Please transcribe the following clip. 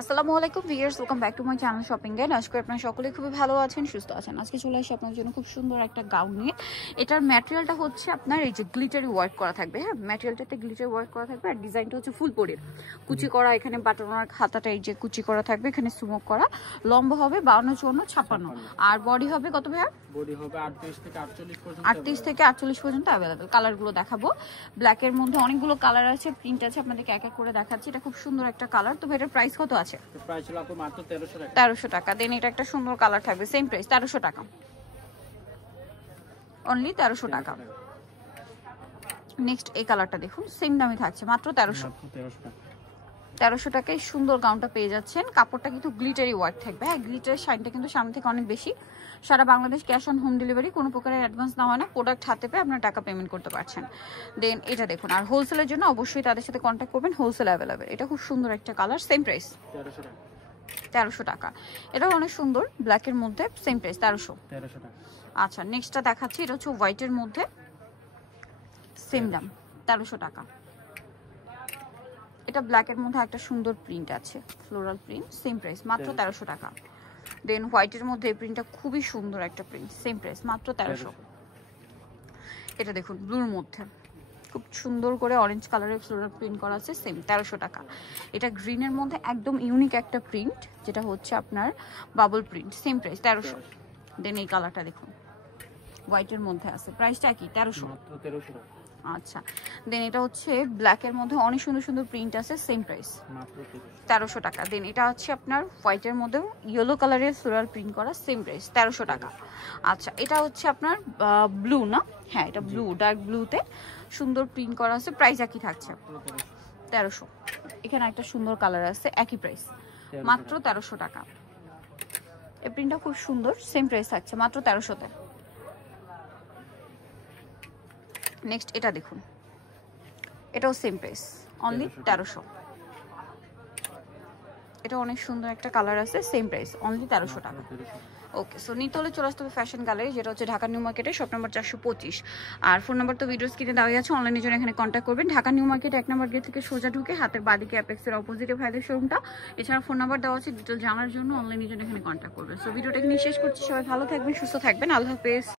আসসালামু আলাইকুম viewers, welcome back to my channel shopping guide. আজকে আপনারা সকলে খুবই ভালো আছেন, সুস্থ আছেন। আজকে চলে আসি আপনার জন্য খুব সুন্দর একটা গাউন নিয়ে। এটার ম্যাটেরিয়ালটা হচ্ছে আপনার এই যে গ্লিটারি ওয়ার্ক করা থাকবে। হ্যাঁ, ম্যাটেরিয়ালটাতে গ্লিটারি ওয়ার্ক করা থাকবে আর ডিজাইনটা হচ্ছে ফুল পরির কুচি করা। এখানে বাটনার খাতাটা এই যে কুচি করা থাকবে, এখানে স্মোক করা। লম্বা হবে 52, 54, 56 আর বডি হবে কত ভাইয়া? বডি হবে 38 থেকে 48 পর্যন্ত। 38 থেকে 48 পর্যন্ত अवेलेबल। কালারগুলো দেখাবো। ব্ল্যাকের মধ্যে অনেকগুলো কালার আছে, প্রিন্ট আছে, আপনাদেরকে এক এক করে দেখাচ্ছি। এটা খুব সুন্দর একটা কালার। তো এটার প্রাইস কত আছে? প্রাইস হলো আপু মাত্র 1300 টাকা। 1300 টাকা। দেন এটা একটা সুন্দর কালার থাকবে, সেম প্রাইস 1300 টাকা, অনলি 1300 টাকা। নেক্সট এই কালারটা দেখুন, সেম দামে থাকছে, মাত্র 1300 টাকা। 1300 টাকায় সুন্দর গাউনটা পেয়ে যাচ্ছেন। কাপড়টা কিন্তু গ্লিটারি ওয়ার্ক থাকবে। হ্যাঁ, গ্লিটারের শাইনটা কিন্তু সামনে থেকে অনেক বেশি। সারা Bangladesh cash on home delivery, কোনো প্রকারের অ্যাডভান্স না হয় না। প্রোডাক্ট হাতে পেয়ে আপনার টাকা পেমেন্ট করতে পারছেন। দেন এটা দেখুন, আর হোলসেলের জন্য অবশ্যই তাদের সাথে কন্ট্যাক্ট করবেন, হোলসেল অ্যাভেলেবেল। এটা খুব সুন্দর একটা কালার, সেম প্রাইস 1300 টাকা। এটাও অনেক সুন্দর, ব্ল্যাকের মধ্যে, সেম প্রাইস 1300 টাকা। আচ্ছা, নেক্সটটা দেখাচ্ছি। এটা হচ্ছে হোয়াইটের মধ্যে, সেম দাম 1300 টাকা। এটা ব্ল্যাকের মধ্যে একটা সুন্দর প্রিন্ট আছে, ফ্লোরাল প্রিন্ট, সেম প্রাইস মাত্র 1300 টাকা। দেন হোয়াইটের মধ্যে এই প্রিন্টটা খুবই সুন্দর একটা প্রিন্ট, সেম প্রাইস মাত্র 1300। এটা দেখুন ব্লুর মধ্যে খুব সুন্দর করে অরেঞ্জ কালারের ফ্লোরাল প্রিন্ট করা আছে, সেম 1300 টাকা। এটা গ্রিনের মধ্যে একদম ইউনিক একটা প্রিন্ট, যেটা হচ্ছে আপনার বাবল প্রিন্ট, সেম প্রাইস 1300। দেন এই কালারটা দেখুন, হোয়াইটের মধ্যে আছে, প্রাইসটা কি? 1300 মাত্র 1300 টাকা। আচ্ছা, দেন এটা হচ্ছে ব্ল্যাকের মধ্যে অনেক সুন্দর সুন্দর প্রিন্ট আছে, সেম প্রাইস মাত্র 1300 টাকা। দেন এটা হচ্ছে আপনার হোয়াইটের মধ্যে ইয়েলো কালারের ফ্লোরাল প্রিন্ট করা, সেম প্রাইস 1300 টাকা। আচ্ছা, এটা হচ্ছে আপনার ব্লু না? হ্যাঁ, এটা ব্লু, ডার্ক ব্লুতে সুন্দর প্রিন্ট করা আছে, প্রাইস একই থাকছে 1300। এখানে একটা সুন্দর কালার আছে, একই প্রাইস মাত্র 1300 টাকা। এই প্রিন্টটা খুব সুন্দর, সেম প্রাইস থাকছে মাত্র 1300-তে। নেক্সট এটা দেখুন, এটাও সেম প্রাইস, অনলি 1300। এটা অনেক সুন্দর একটা কালার আছে, সেম প্রাইস অনলি 1300 টাকা। ওকে, সো নিতে হলে চলে আসতে হবে ফ্যাশন গ্যালারি, যেটা হচ্ছে ঢাকা নিউ মার্কেটে, শপ নাম্বার 425। আর ফোন নাম্বার তো ভিডিও স্ক্রিনে দেওয়াই আছে, অনলাইনের জন্য এখানে কন্ট্যাক্ট করবেন। ঢাকা নিউ মার্কেট 1 নম্বর গেট থেকে সোজা ঢুকে হাতের বাদিকে অ্যাপেক্সের অপোজিটে ভাইদের শোরুমটা। এছাড়া ফোন নাম্বার দেওয়া আছে, ডিটেল জানার জন্য অনলাইনের জন্য এখানে কন্ট্যাক্ট করবেন। সো ভিডিওটা এখানে শেষ করছি, সবাই ভালো থাকবেন, সুস্থ থাকবেন, আল্লাহ হাফেজ।